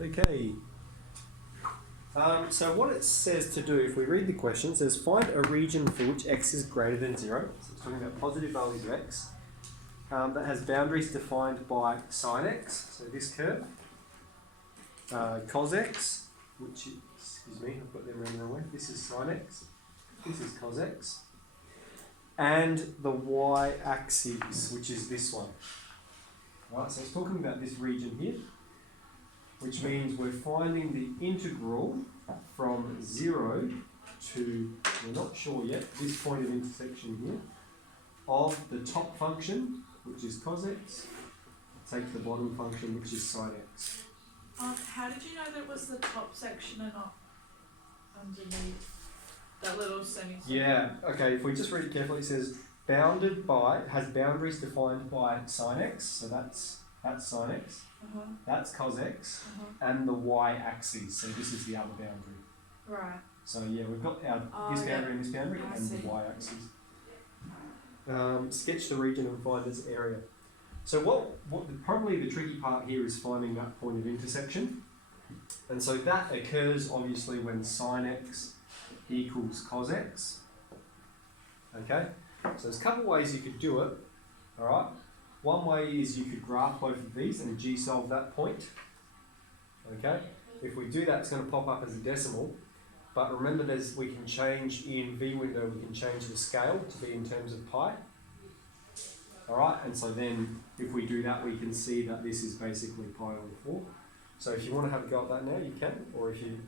Okay. So what it says to do, if we read the question, it says find a region for which x is greater than 0. So it's talking about positive values of x. That has boundaries defined by sine x, so this curve, cos x, which is, excuse me, I've got them around the wrong way. This is sine x, this is cos x, and the y-axis, which is this one. Right, so it's talking about this region here, which means we're finding the integral from 0 to, we're not sure yet, this point of intersection here, of the top function, which is cos x, take the bottom function, which is sine x. How did you know that was the top section and not underneath that little semicircle? Yeah, okay, if we just read it carefully, it says bounded by, has boundaries defined by sine x, so that's sine x, that's cos x, and the y-axis, so this is the other boundary. Right. So yeah, we've got our this boundary and this boundary, and the y-axis. Sketch the region and find its area. So probably the tricky part here is finding that point of intersection. And so that occurs obviously when sine x equals cos x. Okay? So there's a couple of ways you could do it. Alright? One way is you could graph both of these and g-solve that point. Okay? If we do that, it's going to pop up as a decimal. But remember, we can change in VWindow, we can change the scale to be in terms of pi. Alright, and so then if we do that, we can see that this is basically pi over 4. So if you want to have a go at that now, you can, or if you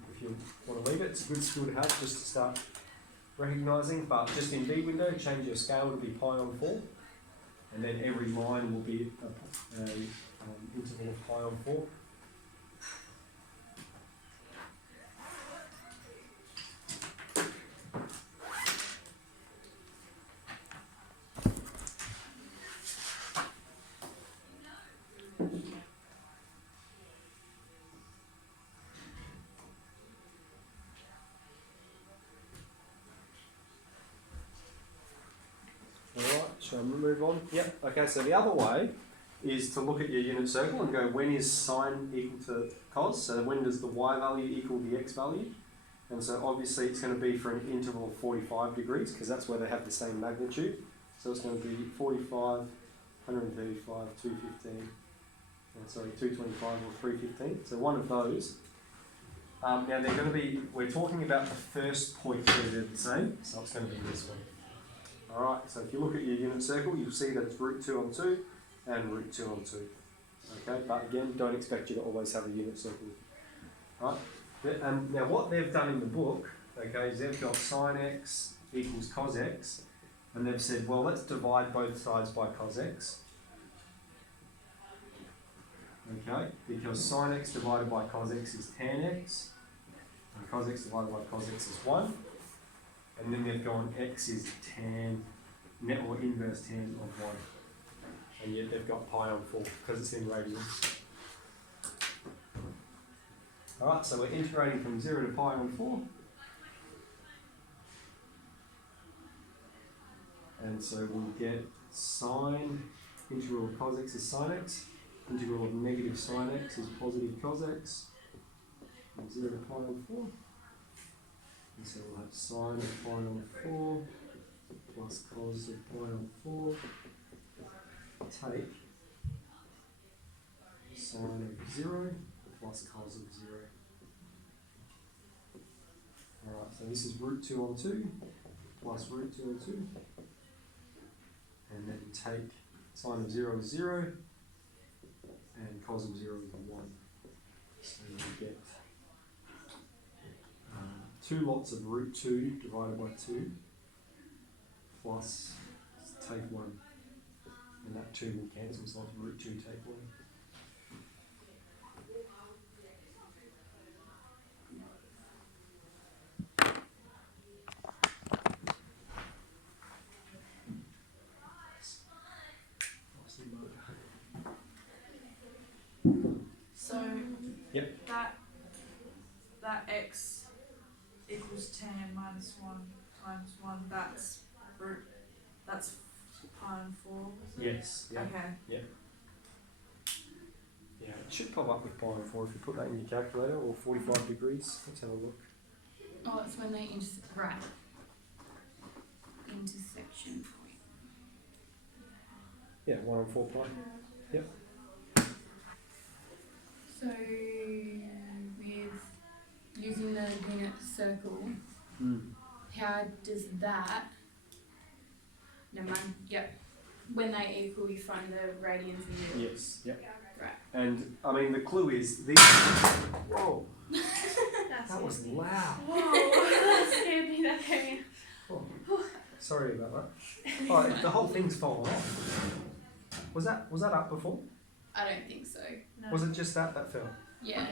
want to leave it, it's a good skill to have just to start recognising. But just in VWindow, change your scale to be pi on 4, and then every line will be an interval of pi on 4. Shall we move on? Yep. Okay, so the other way is to look at your unit circle and go, when is sine equal to cos? So when does the y value equal the x value? And so obviously it's going to be for an interval of 45 degrees because that's where they have the same magnitude. So it's going to be 45, 135, 215, 225 or 315. So one of those. Now they're going to be, we're talking about the first point where they're the same, so it's going to be this one. Alright, so if you look at your unit circle, you'll see that it's root 2 on 2 and root 2 on 2. Okay, but again, don't expect you to always have a unit circle. Right? And now what they've done in the book, okay, is they've got sine x equals cos x, and they've said, well, let's divide both sides by cos x. Okay, because sine x divided by cos x is tan x, and cos x divided by cos x is 1. And then they've gone x is tan, net or inverse tan of 1. And yet they've got pi on 4 because it's in radians. Alright, so we're integrating from 0 to pi on 4. And so we'll get sine, integral of cos x is sine x, integral of negative sine x is positive cos x, from 0 to pi on 4. And so we'll have sine of pi on 4 plus cos of pi on 4 take sine of 0 plus cos of 0. Alright, so this is root 2 on 2 plus root 2 on 2. And then take sine of 0 is 0 and cos of 0 is 1. So you get 2 lots of root 2 divided by 2 plus take 1. And that 2 will cancel, so root 2 take 1. So yep. that x equals tan minus 1 times 1, that's pi on 4. Yes. Yeah. Okay. Yeah. Yeah. Yeah, it should pop up with pi on 4 if you put that in your calculator, or 45 degrees. Let's have a look. Oh, it's when they right. Intersection point. Yeah, 1 on 4 pi. So with using the unit circle, how does that? Never mind. Yep. When they equal, you find the radians and the Yes, yep. right. And, I mean, the clue is these... Whoa, that was loud. Whoa, that scared me. That came. Oh, sorry about that. Oh, the whole thing's fallen off. Was that up before? I don't think so. No. Was it just that fell? Yeah.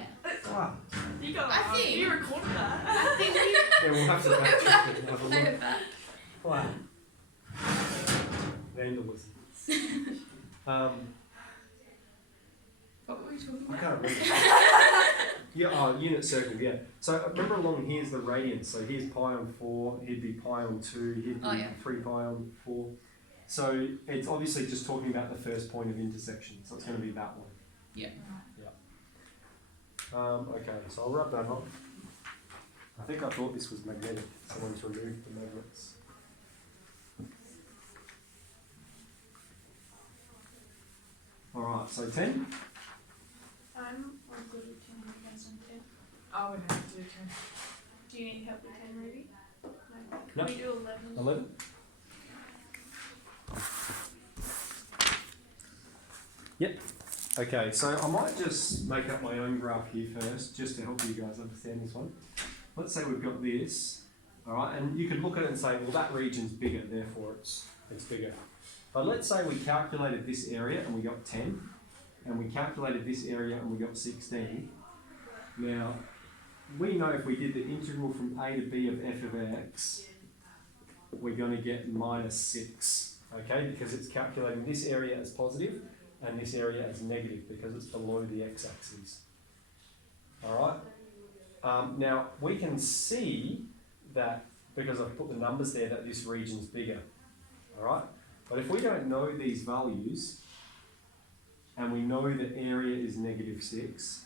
Wow. You got I that. think- You recorded that. I think we Yeah, we'll have to backtrack it and have a look. heard that. Wow. Vandalism. What were we talking I about? can't remember. Yeah, oh, unit circle, yeah. So remember along here's the radians. So here's pi on 4, he'd be pi on 2, he'd be Oh, yeah. 3 pi on 4. So it's obviously just talking about the first point of intersection. So it's going to be that one. Yeah. Okay, so I'll rub that off. I think I thought this was magnetic. Someone's removed the magnets. Alright, so 10. I'm good with 10, you guys on 10. I would have to do 10. Do you need help with 10, Ruby? No. No. Can we do 11? 11. Yep. Okay, so I might just make up my own graph here first, just to help you guys understand this one. Let's say we've got this, alright, and you could look at it and say, well, that region's bigger, therefore it's bigger. But let's say we calculated this area and we got 10, and we calculated this area and we got 16. Now, we know if we did the integral from a to b of f of x, we're going to get minus 6, okay, because it's calculating this area as positive and this area as negative because it's below the x-axis. Alright? Now, we can see that, because I've put the numbers there, that this region's bigger. Alright? But if we don't know these values, and we know the area is negative 6,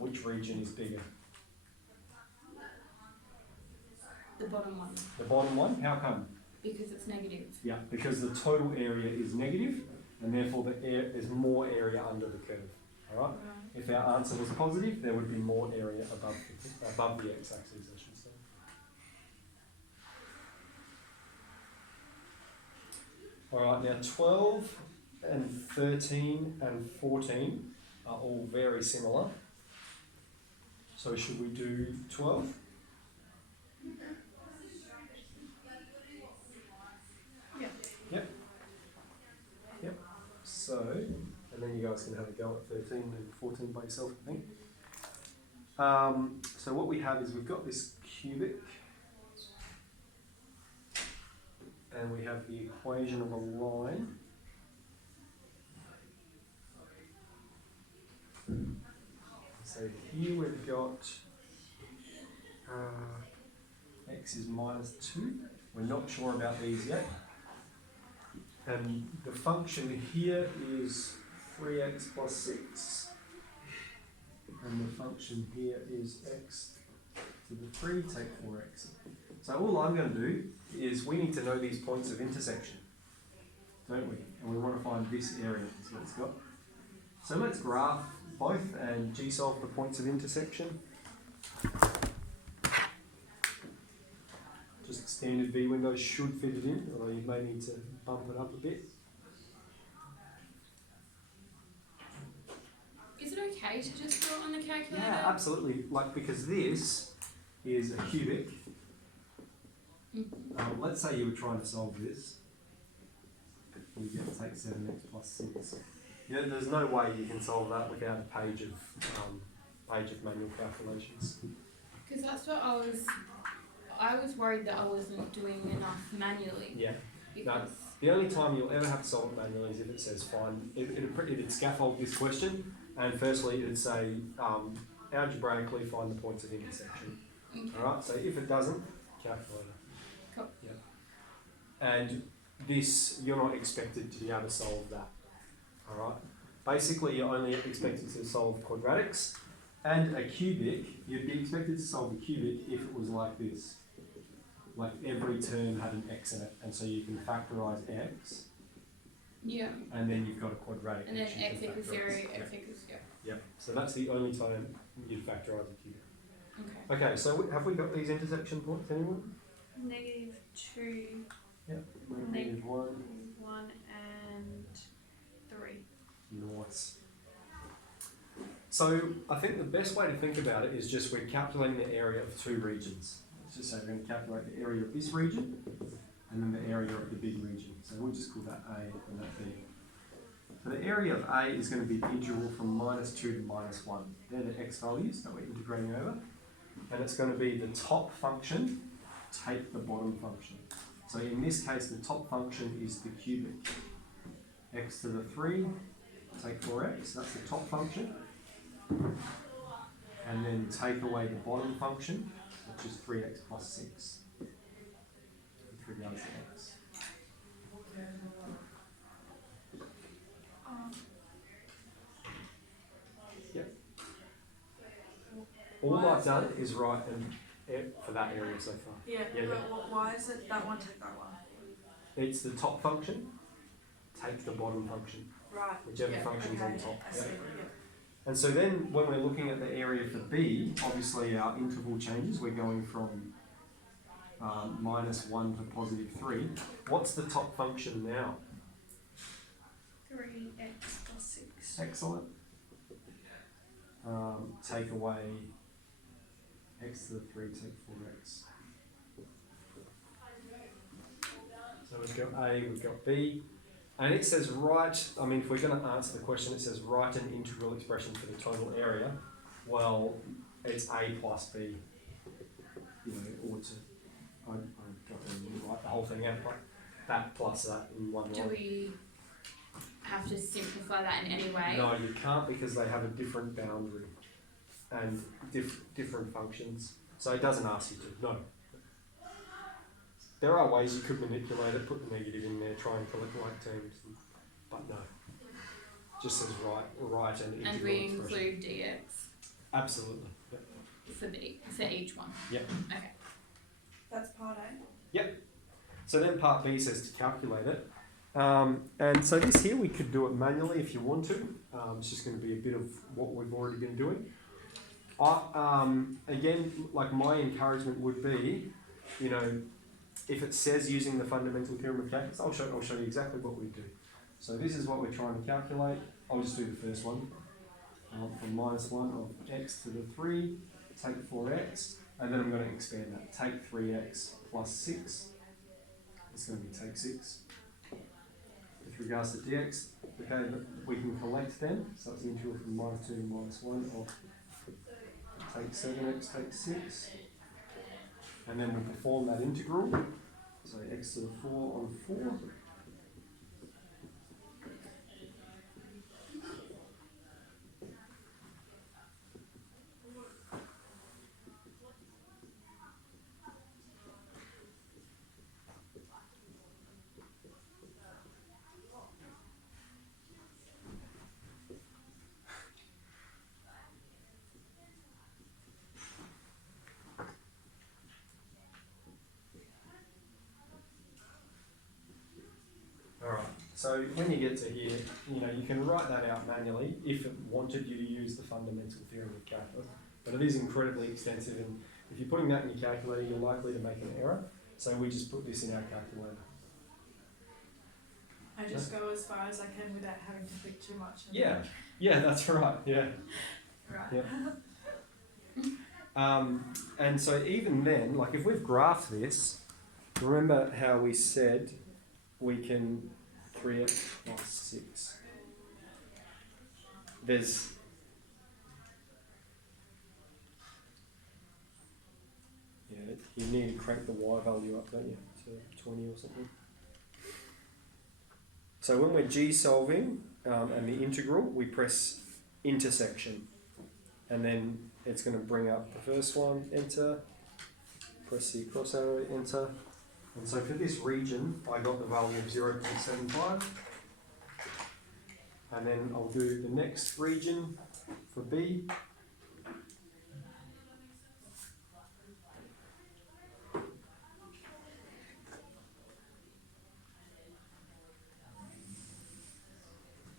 which region is bigger? The bottom one, The bottom one? How come? because it's negative. Yeah, because the total area is negative, and therefore there's more area under the curve. Alright? If our answer was positive, there would be more area above the x-axis, I should say. Alright, now 12 and 13 and 14 are all very similar. So should we do 12? Yeah. Yep. So, and then you guys can have a go at 13 and 14 by yourself, I think. So what we have is we've got this cubic, and we have the equation of a line. So here we've got x is minus 2. We're not sure about these yet. And the function here is 3x plus 6. And the function here is x to the 3, take 4x. So all I'm going to do is we need to know these points of intersection, don't we? And we want to find this area, is what it's got. So let's graph both and g-solve the points of intersection. Just standard V windows should fit it in, although you may need to bump it up a bit. Is it okay to just do it on the calculator? Yeah, absolutely. Like, because this is a cubic. Let's say you were trying to solve this. You get to take 7x plus 6. Yeah, there's no way you can solve that without a page of manual calculations. Because that's what I was worried that I wasn't doing enough manually. Yeah. Because The only time you'll ever have to solve it manually is if it says find. It'd scaffold this question, and firstly it'd say algebraically find the points of intersection. okay. Alright, so if it doesn't, calculator. Cool. Yeah. And this, you're not expected to be able to solve that. Alright? basically you're only expected to solve quadratics, and a cubic, you'd be expected to solve a cubic if it was like this. Like every term had an x in it, and so you can factorise x, Yeah. and then you've got a quadratic. And then which you x can equals factorise. 0, Yeah. x equals, yeah. Yeah, so that's the only time you'd factorise a cubic. Okay. Okay, so have we got these intersection points, anyone? -2, Yep. Neg- -1. 1 and 3. Nice. So I think the best way to think about it is just we're calculating the area of two regions. Let's just say we're going to calculate the area of this region and then the area of the big region. So we'll just call that A and that B. So the area of A is going to be the integral from -2 to -1. They're the x values that we're integrating over. And it's going to be the top function take the bottom function. So in this case, the top function is the cubic. X to the 3, take 4x, that's the top function. And then take away the bottom function, which is 3x plus 6, with regards to x. All I've done is write for that area so far. Yeah, Yeah, but why is it that one take that one? It's the top function, take the bottom function, Right. whichever Yeah, function's okay, on top. I see. Yeah. Yeah. And so then when we're looking at the area for B, obviously our interval changes. We're going from -1 to +3. What's the top function now? 3x plus 6. Excellent. Take away x to the 3, take 4x. So we've got A, we've got B. And it says write, I mean, if we're going to answer the question, it says write an integral expression for the total area. Well, it's A plus B. You know, or to, I don't really write the whole thing out, but that plus that in one Do line. we have to simplify that in any way? No, you can't because they have a different boundary and different functions. So it doesn't ask you to. No. There are ways you could manipulate it, put the negative in there, try and collect like terms, but no. Just says write an integral And we expression. include dx Absolutely. Yep. for each one. Yep. Okay. That's part A. So then part B says to calculate it. And so this here we could do it manually if you want to. It's just going to be a bit of what we've already been doing. Again, like my encouragement would be, you know, if it says using the fundamental theorem of calculus, I'll show you exactly what we do. So this is what we're trying to calculate. I'll just do the first one. From -1 of x to the 3, take 4x, and then I'm going to expand that. Take 3x plus 6. It's going to be take 6. With regards to dx, okay, we can collect then. So it's the integral from -2 to -1 of take 7x, take 6. And then we'll perform that integral. So x to the 4 on 4. Alright, so when you get to here, you know, you can write that out manually if it wanted you to use the fundamental theorem of calculus, but it is incredibly extensive, and if you're putting that in your calculator, you're likely to make an error, so we just put this in our calculator. I just go as far as I can without having to think too much. Yeah, that's right, yeah. Right. Yeah. And so even then, like if we've graphed this, remember how we said we can 3x plus 6. There's you need to crank the y value up, don't you, to 20 or something. So when we're g solving and the integral, we press intersection, and then it's going to bring up the first one, enter, press the cross arrow, enter. And so for this region, I got the value of 0.75. And then I'll do the next region for B.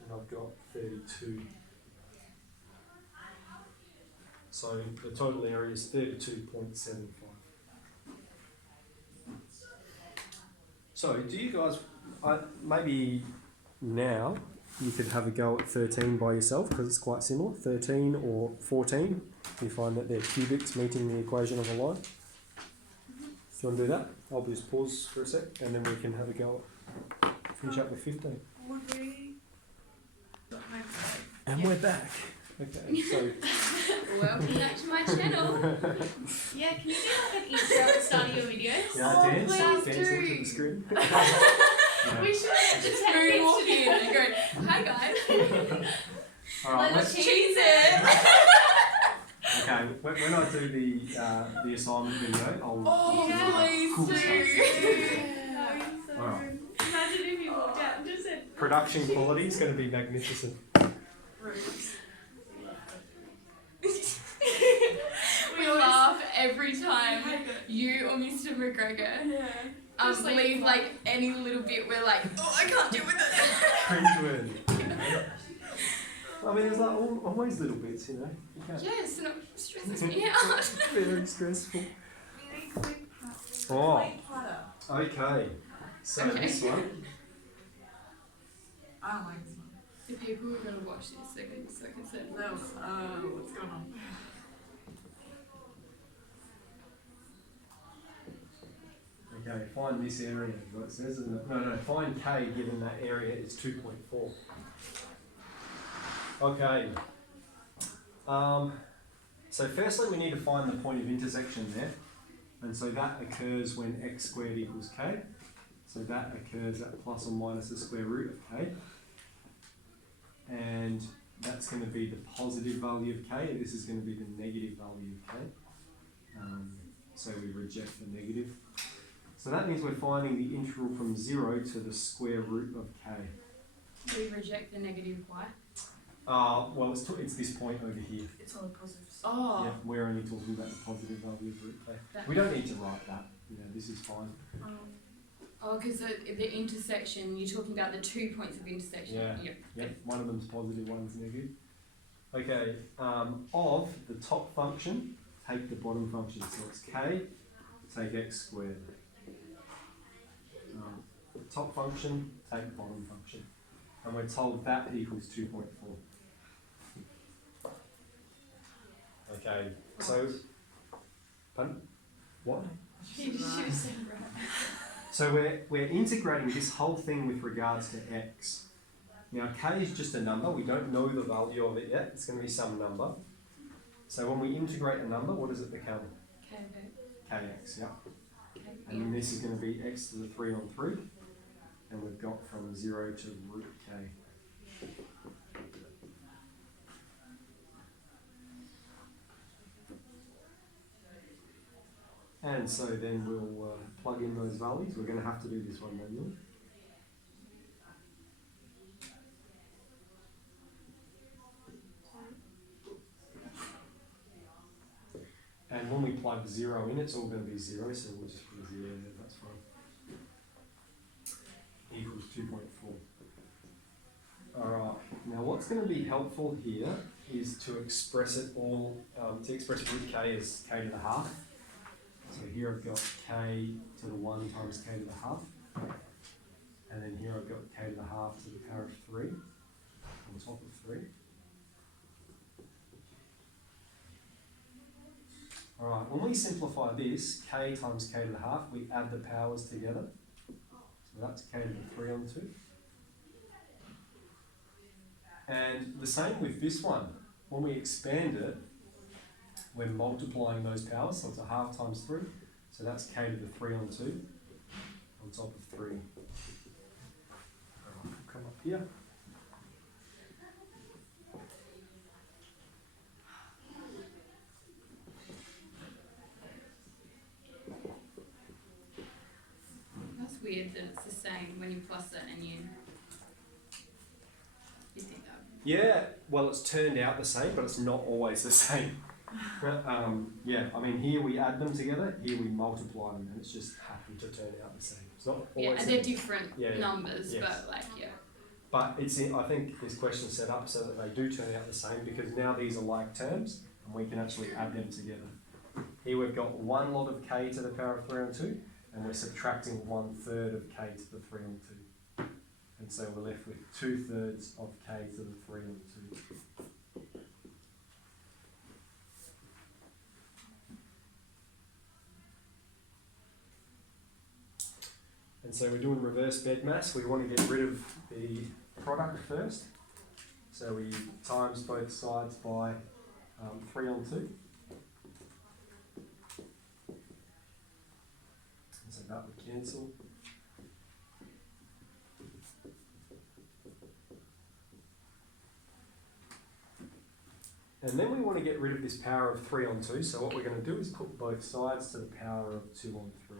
And I've got 32. So the total area is 32.75. So do you guys, maybe now you could have a go at 13 by yourself because it's quite similar, 13 or 14. You find that they're cubics meeting the equation of a line. Do you want to do that? I'll just pause for a sec and then we can have a go at finish up with 15. Would we? And we're back. Okay, so Welcome back to my channel. Yeah, can you do like an intro at the start of your videos? yeah, Oh, dance please into do. the screen. We should just moonwalk in and go, hi guys. All right, Let's let's, cheese it. okay. When I do the assignment video, I'll Oh, Yeah, please cool do. stuff. So, Alright. imagine if you walked out and just said Production quality is going to be magnificent. roots. We laugh every time you or Mr. McGregor Yeah. Just like leave fun. like any little bit. We're like, oh, I can't deal with it. Cringeworthy. I mean, there's like always little bits, you know. You can't- Yes, and it stresses me out. Very stressful. Very quick practice. Oh. Plain platter. Okay. So Okay. this one. I don't like this one. The people who are going to watch this, they're going to be so concerned. No, what's going on? Okay, find this area. is what it says, isn't it? No, find K given that area is 2.4. Okay. So firstly we need to find the point of intersection there. And so that occurs when x squared equals k. So that occurs at plus or minus the square root of k. And that's going to be the positive value of k, and this is going to be the negative value of k. So we reject the negative. So that means we're finding the integral from 0 to the square root of k. We reject the negative y. Well, it's this point over here. It's all positives. Oh. Yeah, we're only talking about the positive value of root k. That- We don't need to write that. You know, this is fine. Oh, because the intersection, you're talking about the 2 points of intersection. Yeah. Yep. Yep, one of them's positive, one's negative. Okay, of the top function, take the bottom function. So it's k, take x squared. The top function, take the bottom function. And we're told that equals 2.4. Okay, so, pardon? What? She just said right. So we're integrating this whole thing with regards to x. Now k is just a number, we don't know the value of it yet, it's going to be some number. So when we integrate a number, what does it become? Kx, yeah. And then this is going to be x to the 3 on 3, and we've got from 0 to root k. And so then we'll plug in those values. We're going to have to do this one manually. And when we plug 0 in, it's all going to be 0, so we'll just put a 0 there, that's fine. Equals 2.4. Alright, now what's going to be helpful here is to express it all, to express root k as k to the half. So here I've got k to the 1 times k to the half. And then here I've got k to the half to the power of 3 on top of 3. Alright, when we simplify this, k times k to the half, we add the powers together. So that's k to the 3 on 2. And the same with this one. When we expand it, we're multiplying those powers, so it's a half times 3. So that's k to the 3 on 2 on top of 3. Alright, we'll come up here. That's weird that it's the same when you plus it and you think, Yeah, well, it's turned out the same, but it's not always the same. Yeah, I mean, here we add them together, here we multiply them, and it's just happened to turn out the same. It's not Yeah, always. and they're different Yeah, yeah. numbers, Yes. but like, yeah. But I think this question is set up so that they do turn out the same because now these are like terms and we can actually add them together. Here we've got one lot of k to the power of 3 on 2 and we're subtracting 1/3 of k to the 3 on 2. And so we're left with 2/3 of k to the 3 on 2. And so we're doing reverse BEDMAS. We want to get rid of the product first. So we times both sides by 3 on 2. And so that would cancel. And then we want to get rid of this power of 3 on 2. So what we're going to do is put both sides to the power of 2 on 3.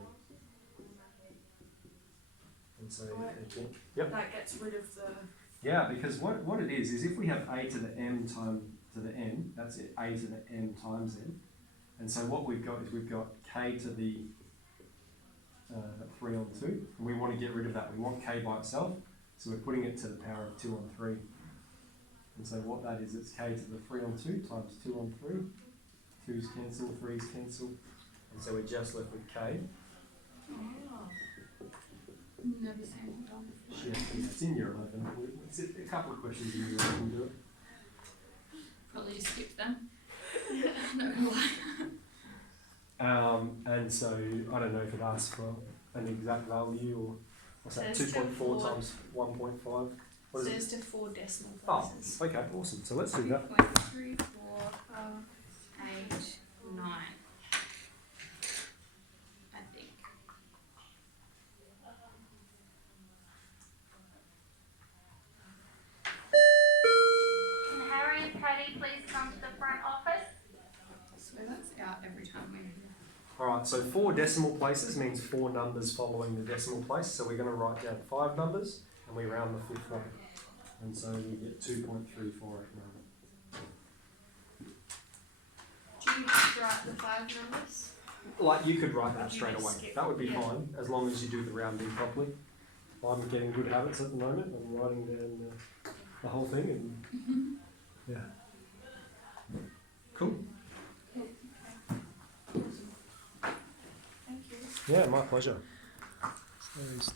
And so, again, yep. That gets rid of the. Yeah, because what it is if we have a to the m times to the n, that's it, a to the m times n. And so what we've got is we've got k to the 3 on 2, and we want to get rid of that. We want k by itself, so we're putting it to the power of 2 on 3. And so what that is, it's k to the 3 on 2 times 2 on 3. 2's cancel, 3's cancel, and so we're just left with k. Oh. Never seen it done before. Yeah, it's in year 11. It's a couple of questions in year 11 do it. Probably just skip them. Not gonna lie. And so I don't know if it asks for an exact value or what's that? Says 2.4 4. times 1.5. What is it? Says to 4 decimal Oh, places. okay, awesome. So let's do that. 2.3, 4, Oh. 8, 9. I think. Can Harry and Patty please come to the front office? So that's out every time we. Alright, so 4 decimal places means 4 numbers following the decimal place. So we're going to write down 5 numbers and we round the 5th one. And so we get 2.348 now. Do you just write the 5 numbers? Like you could write that You straight just away. skip- That would be yeah. fine as long as you do the rounding properly. I'm getting good habits at the moment. I'm writing down the whole thing and yeah. Cool. Thank you. Yeah, my pleasure. So stop.